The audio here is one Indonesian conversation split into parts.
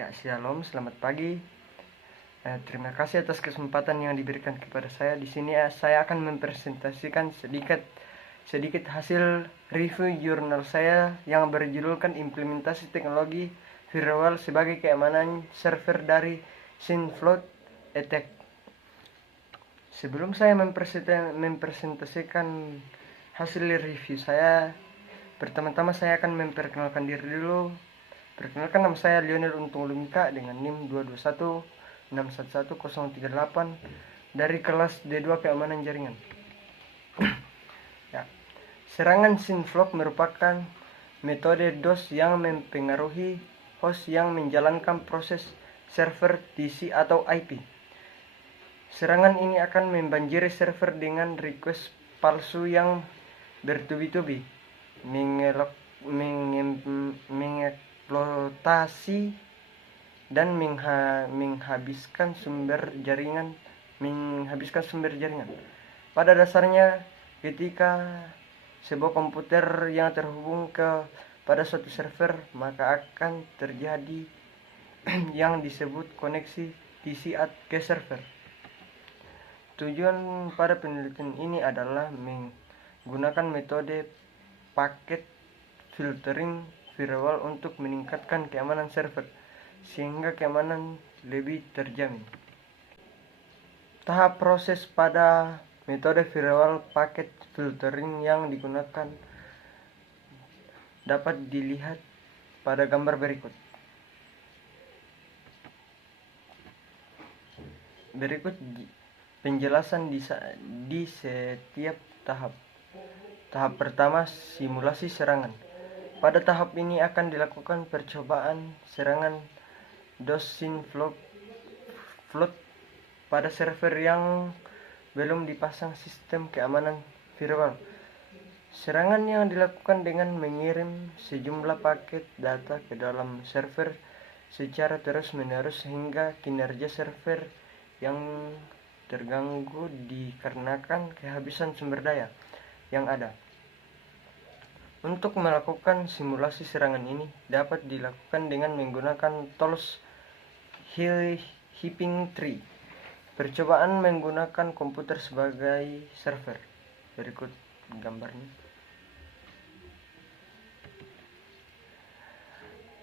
Ya, shalom, selamat pagi. Terima kasih atas kesempatan yang diberikan kepada saya. Di sini saya akan mempresentasikan sedikit hasil review jurnal saya yang berjudulkan Implementasi Teknologi Firewall sebagai Keamanan Server dari Synfloat Attack. Sebelum saya mempresentasikan hasil review saya, pertama-tama saya akan memperkenalkan diri dulu. Perkenalkan, nama saya Lionel Untung Lumika dengan NIM 221611038 dari kelas D2 Keamanan Jaringan. Ya. Serangan Synfloat merupakan metode DOS yang mempengaruhi host yang menjalankan proses server TC atau IP. Serangan ini akan membanjiri server dengan request palsu yang bertubi-tubi, mengeksploitasi dan menghabiskan sumber jaringan. Pada dasarnya, ketika sebuah komputer yang terhubung pada suatu server, maka akan terjadi yang disebut koneksi TC ke server. Tujuan pada penelitian ini adalah menggunakan metode paket filtering firewall untuk meningkatkan keamanan server sehingga keamanan lebih terjamin. Tahap proses pada metode firewall paket filtering yang digunakan dapat dilihat pada gambar berikut. Berikut penjelasan di setiap tahap. Tahap pertama, simulasi serangan. Pada tahap ini akan dilakukan percobaan serangan DOS Synfloat pada server yang belum dipasang sistem keamanan firewall. Serangan yang dilakukan dengan mengirim sejumlah paket data ke dalam server secara terus-menerus sehingga kinerja server yang terganggu dikarenakan kehabisan sumber daya yang ada. Untuk melakukan simulasi serangan ini dapat dilakukan dengan menggunakan tools Hipping Tree. Percobaan menggunakan komputer sebagai server. Berikut gambarnya.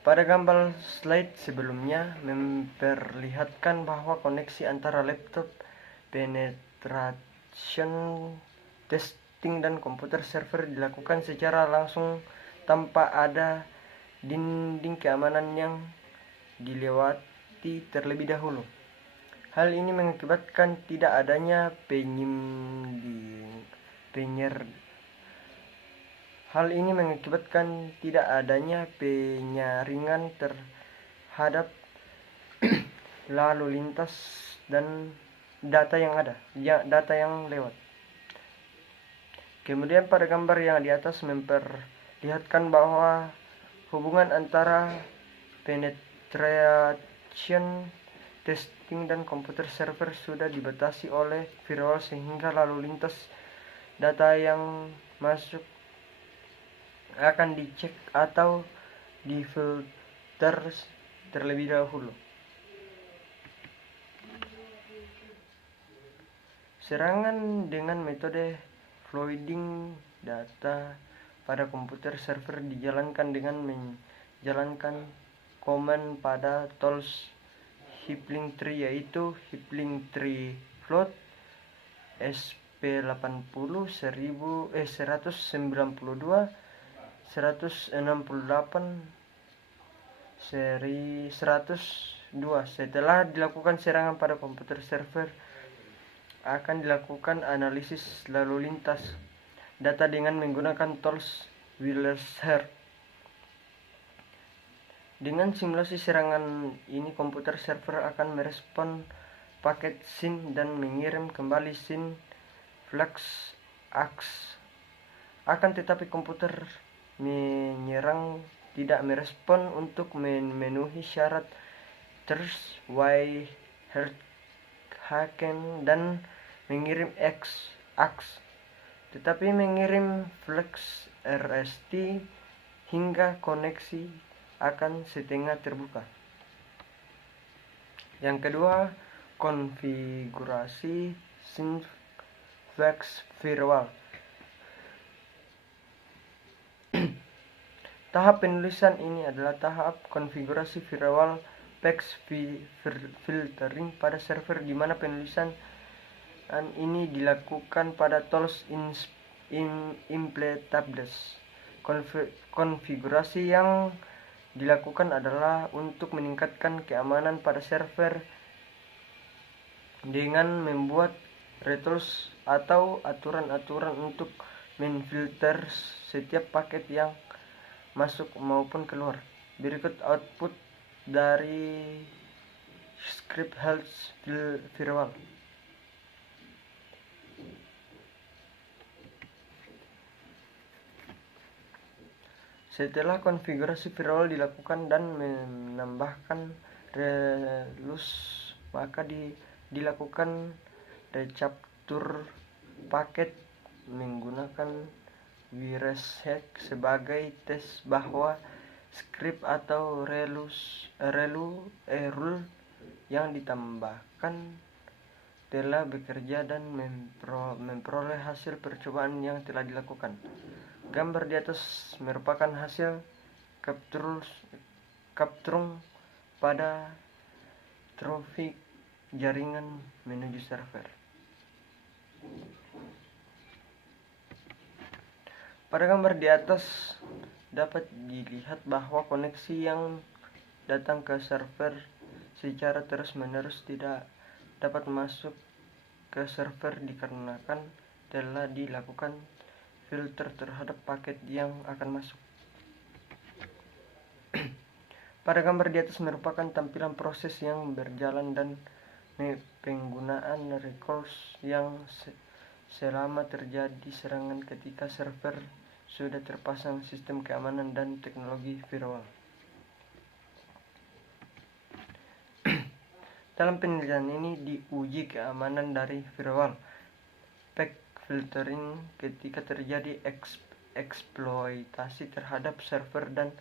Pada gambar slide sebelumnya memperlihatkan bahwa koneksi antara laptop penetration testing dan komputer server dilakukan secara langsung tanpa ada dinding keamanan yang dilewati terlebih dahulu. Hal ini mengakibatkan tidak adanya penyaringan terhadap lalu lintas dan data yang lewat. Kemudian pada gambar yang di atas memperlihatkan bahwa hubungan antara penetration testing dan komputer server sudah dibatasi oleh firewall sehingga lalu lintas data yang masuk akan dicek atau difilter terlebih dahulu. Serangan dengan metode flooding data pada komputer server dijalankan dengan menjalankan command pada tools Hipping Tree, yaitu Hipping Tree Float SP80 192 168 seri 102. Setelah dilakukan serangan pada komputer server, akan dilakukan analisis lalu lintas data dengan menggunakan tools Wireshark. Dengan simulasi serangan ini, komputer server akan merespon paket SYN dan mengirim kembali SYN flags ACK. Akan tetapi komputer menyerang tidak merespon untuk memenuhi syarat Trustwire-Haken dan mengirim ACK, tetapi mengirim flags RST hingga koneksi akan setengah terbuka. Yang kedua, konfigurasi syntax firewall. Tahap penulisan ini adalah tahap konfigurasi firewall PEX filtering pada server, di mana penulisan ini dilakukan pada tools implementables. Konfigurasi yang dilakukan adalah untuk meningkatkan keamanan pada server dengan membuat retools atau aturan-aturan untuk memfilter setiap paket yang masuk maupun keluar. Berikut output dari script health firewall. Setelah konfigurasi firewall dilakukan dan menambahkan relus, maka dilakukan recapture paket menggunakan wireshark sebagai tes bahwa script atau rule yang ditambahkan telah bekerja dan memperoleh hasil percobaan yang telah dilakukan. Gambar di atas merupakan hasil capture pada traffic jaringan menuju server. Pada gambar di atas dapat dilihat bahwa koneksi yang datang ke server secara terus-menerus tidak dapat masuk ke server dikarenakan telah dilakukan filter terhadap paket yang akan masuk. Pada gambar di atas merupakan tampilan proses yang berjalan dan penggunaan records yang selama terjadi serangan ketika server sudah terpasang sistem keamanan dan teknologi firewall. Dalam penelitian ini diuji keamanan dari firewall PEX filtering ketika terjadi eksploitasi terhadap server dan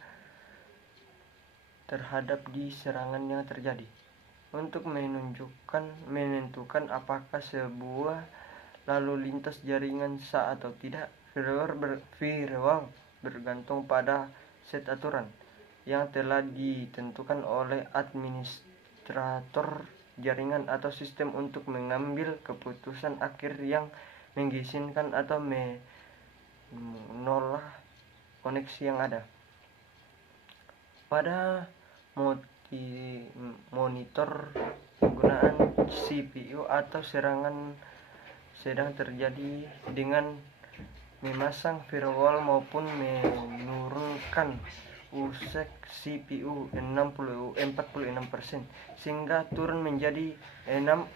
terhadap di serangan yang terjadi. Untuk menentukan apakah sebuah lalu lintas jaringan sah atau tidak, firewall bergantung pada set aturan yang telah ditentukan oleh administrator jaringan atau sistem untuk mengambil keputusan akhir yang mengizinkan atau menolak koneksi yang ada. Pada monitor penggunaan CPU atau serangan sedang terjadi dengan memasang firewall maupun menurunkan usek CPU 46% sehingga turun menjadi 4,6%,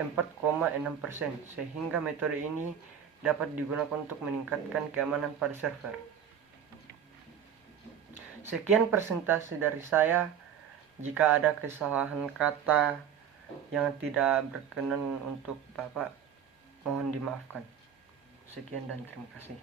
sehingga metode ini dapat digunakan untuk meningkatkan keamanan pada server. Sekian presentasi dari saya. Jika ada kesalahan kata yang tidak berkenan untuk Bapak, mohon dimaafkan. Sekian dan terima kasih.